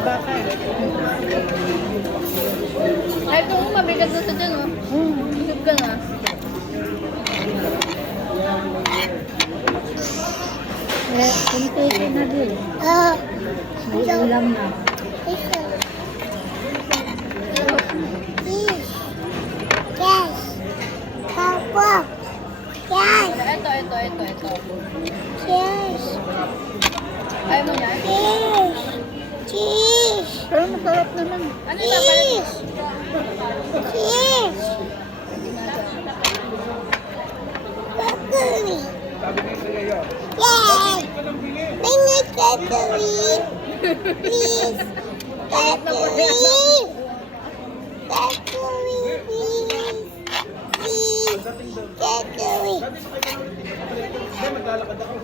na baka eh. Ay, kung mabigat na sa dyan, oh. Busog ka na. Eh, kunti na din. May ulam na. Ito. Ayaw mo yan? Pero masarap naman. Ano yung papalit? Naglalakad ako.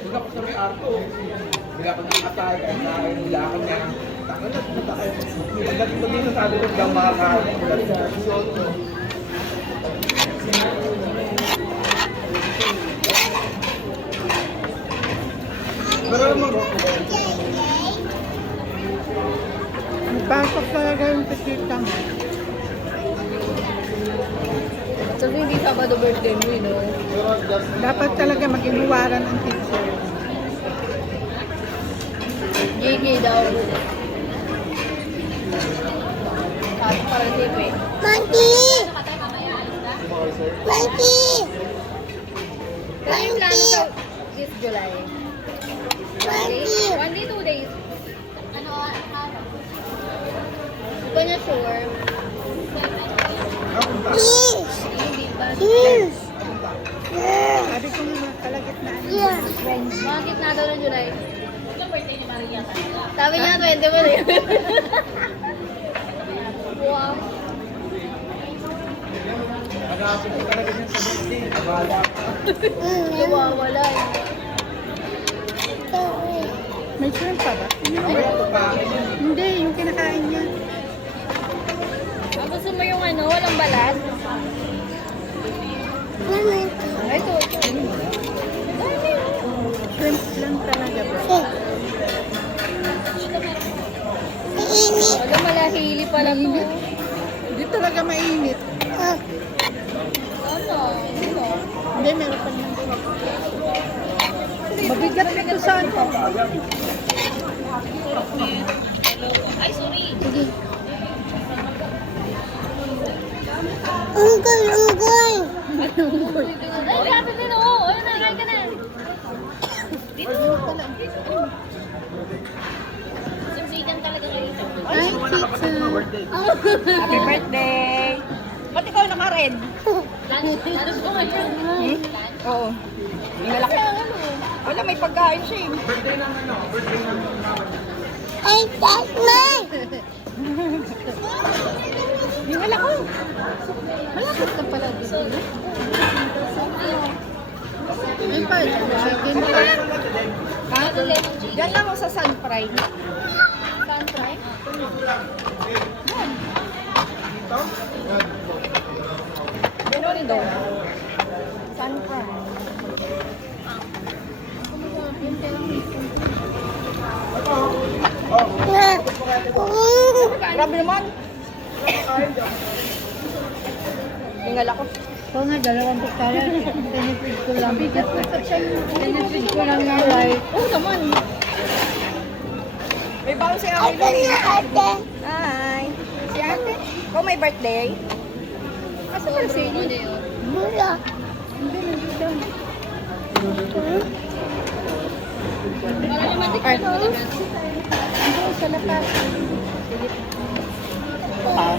Huwag ako sa may arko. Bigla ko nakakatay, kahit nilakan niya. Takot na, pumunta kayo. Pagdating ko dito, sabi ko, hanggang makakain. Pero naman, Nagpasok talaga yung petitang. Kasi hindi Sabado birthday mo, you know? Dapat talaga mag-inuwaran ang teacher. Gigi daw. Sabi para safe eh. Kasi yung plano sa this July. 1 day, 2 days. Ito niya sure. Hindi ba? Sabi ko nga, kalagitnaan. Mga gitna daw ng July. Sabi niya 20 pa rin. Wow. nag-aapit ko talaga niya sa birthday. Abala. Nawawala eh. May shrimp pa ba? Ito pa. Hindi, yung kinakain niya. Gusto mo yung ano, walang balat? Ito. Shrimp lang talaga ba? Wala, malahili pala to. Hindi talaga mainit. Ano? Hindi, meron pa naman. Mabigat ito saan pa. Ay, sorry. Sige. Ay, sabi din oo. Ayun na, kain ka na. Simsikan talaga kayo. Ay, pizza. Happy birthday! Ba't ikaw naka-red? Lunch ko ngayon. Oo. Yung malaki. Wala, may pagkain siya eh. Birthday ng ano? Birthday ng mama niya. Yung wala ko. Malapit na pala dito. Ay, pa. Chicken fry. Ha? Diyan lang ako sa sun fry. Sun fry? Ganun daw. Sun fry. Grabe naman. Tingal ako. Ito nga, 2 putala. Tinipid ko lang. Tinipid ko lang yung light. Oo naman. May baon si ate. Hi. Si ate. Kung may birthday. Asa ba si Hindi, nandito. Para naman tikman mo naman. Hindi, sa lakas. Ah.